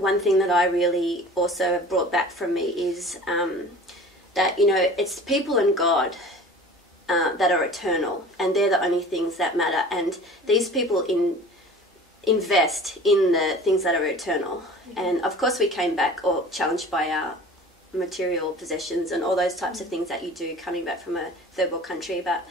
one thing that I really also have brought back from me is that, you know, it's people and God that are eternal, and they're the only things that matter. And these people invest in the things that are eternal. And of course we came back or challenged by our material possessions and all those types of things that you do coming back from a third world country, but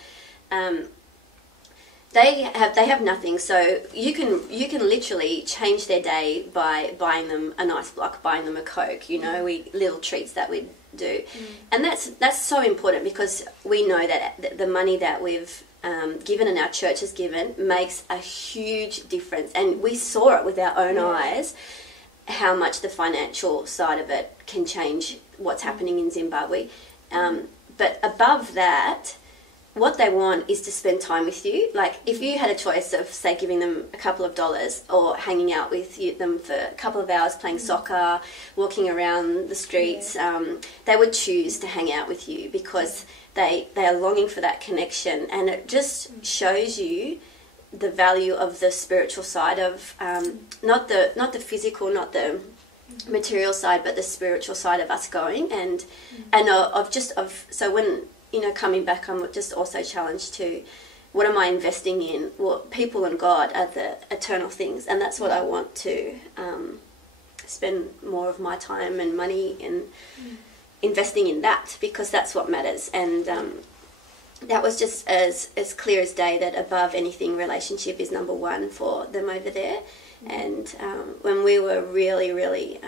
they have nothing. So you can literally change their day by buying them a nice block, buying them a Coke, you know, little treats that we do. And that's so important, because we know that the money that we've given and our church has given makes a huge difference, and we saw it with our own eyes how much the financial side of it can change what's happening in Zimbabwe. But above that, what they want is to spend time with you. Like, if you had a choice of, say, giving them a couple of dollars or hanging out with them for a couple of hours playing soccer, walking around the streets, they would choose to hang out with you, because they are longing for that connection. And it just shows you the value of the spiritual side of not the physical, not the material side, but the spiritual side of us going, and so when, you know, coming back, I'm just also challenged to, what am I investing in? Well, people and God are the eternal things, and that's what I want to spend more of my time and money in investing in that, because that's what matters. And that was just as clear as day that above anything, relationship is number one for them over there. And when we were really, really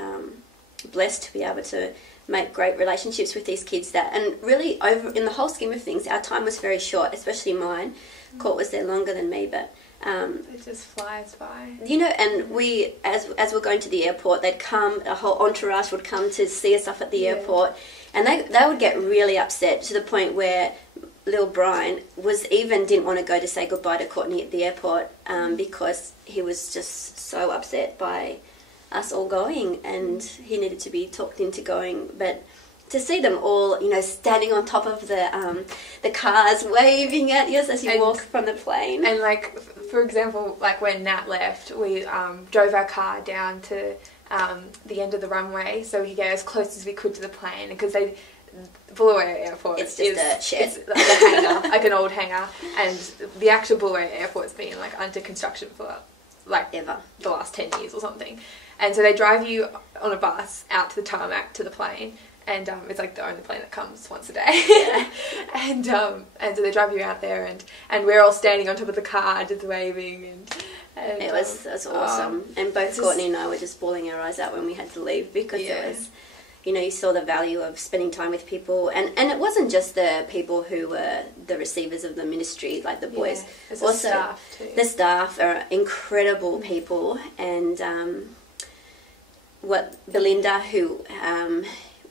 blessed to be able to make great relationships with these kids, and really over in the whole scheme of things, our time was very short, especially mine. Court was there longer than me, but it just flies by. You know, and we, as we're going to the airport, they'd come, a whole entourage would come to see us off at the airport, and they would get really upset, to the point where little Brian didn't want to go to say goodbye to Courtney at the airport, because he was just so upset by us all going, and he needed to be talked into going. But to see them all, you know, standing on top of the cars, waving at you as you walk from the plane. And, like, for example, like when Nat left, we drove our car down to the end of the runway, so we could get as close as we could to the plane, because Bulawayo Airport it's just a shed. It's like a hangar, like an old hangar, and the actual Bulawayo Airport's been like under construction for like ever the last 10 years or something. And so they drive you on a bus out to the tarmac to the plane, and it's like the only plane that comes once a day. and so they drive you out there, and we're all standing on top of the car just waving, and it was awesome. And both Courtney and I were just bawling our eyes out when we had to leave, because it was, you know, you saw the value of spending time with people, and it wasn't just the people who were the receivers of the ministry, like the boys. Also the staff too. The staff are incredible people, and Belinda, who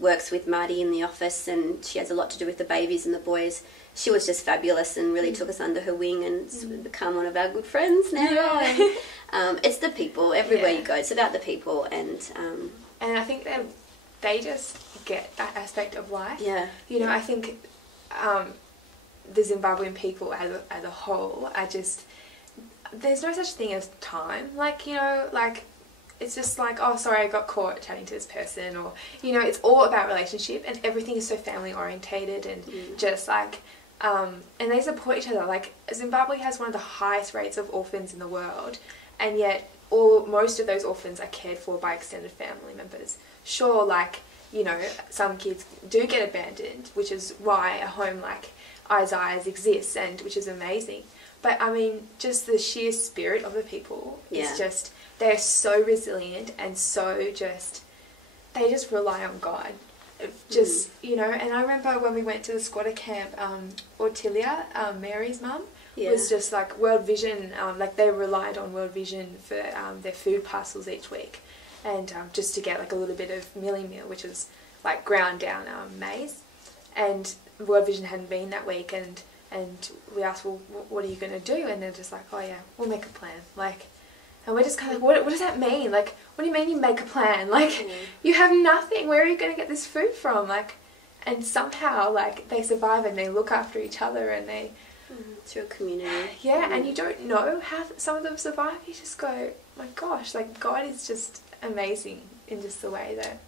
works with Marty in the office, and she has a lot to do with the babies and the boys, she was just fabulous and really took us under her wing, and become one of our good friends now. And, it's the people everywhere you go. It's about the people, and I think they just get that aspect of life. Yeah. You know, I think the Zimbabwean people as a whole are just, there's no such thing as time. Like, you know, like, it's just like, oh, sorry, I got caught chatting to this person, or, you know, it's all about relationship, and everything is so family orientated, and just like, and they support each other. Like, Zimbabwe has one of the highest rates of orphans in the world, and yet most of those orphans are cared for by extended family members. Sure, like, you know, some kids do get abandoned, which is why a home like Isaiah's exists, and which is amazing. But I mean, just the sheer spirit of the people is just, they're so resilient, and so just, they just rely on God. Just, you know, and I remember when we went to the squatter camp, Ortilia, Mary's mum, was just like World Vision, like they relied on World Vision for their food parcels each week, and just to get like a little bit of millie meal, which is like ground down maize. And World Vision hadn't been that week, and we asked, well, what are you going to do? And they're just like, oh yeah, we'll make a plan. Like, and we're just kind of like, what does that mean? Like, what do you mean you make a plan? Like, you have nothing. Where are you going to get this food from? Like, and somehow, like, they survive, and they look after each other, and they... through a community. Yeah, and you don't know how some of them survive. You just go, my gosh, like, God is just amazing in just the way that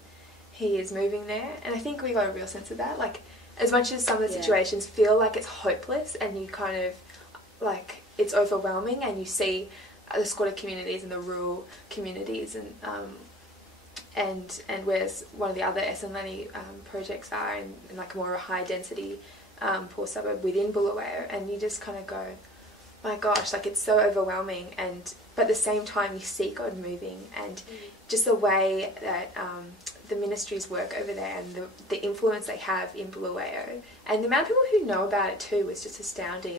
he is moving there. And I think we got a real sense of that. Like, as much as some of the situations feel like it's hopeless and you kind of, like, it's overwhelming, and you see the squatter communities and the rural communities and where's one of the other SMLE projects are in like more of a high density poor suburb within Bulawayo, and you just kind of go, my gosh, like, it's so overwhelming, but at the same time you see God moving, and just the way that the ministries work over there, and the influence they have in Bulawayo, and the amount of people who know about it too was just astounding.